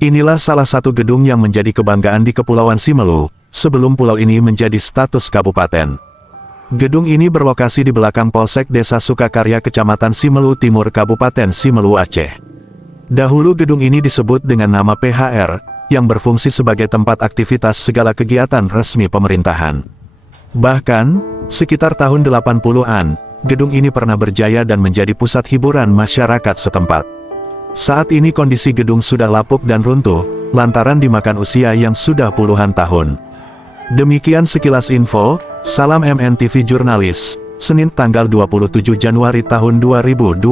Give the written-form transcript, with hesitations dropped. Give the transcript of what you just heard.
Inilah salah satu gedung yang menjadi kebanggaan di Kepulauan Simelu, sebelum pulau ini menjadi status kabupaten. Gedung ini berlokasi di belakang Polsek Desa Sukakarya Kecamatan Simelu Timur Kabupaten Simelu Aceh. Dahulu gedung ini disebut dengan nama PHR, yang berfungsi sebagai tempat aktivitas segala kegiatan resmi pemerintahan. Bahkan, sekitar tahun 80-an, gedung ini pernah berjaya dan menjadi pusat hiburan masyarakat setempat. Saat ini kondisi gedung sudah lapuk dan runtuh, lantaran dimakan usia yang sudah puluhan tahun. Demikian sekilas info, salam MNTV Jurnalis, Senin tanggal 27 Januari tahun 2025.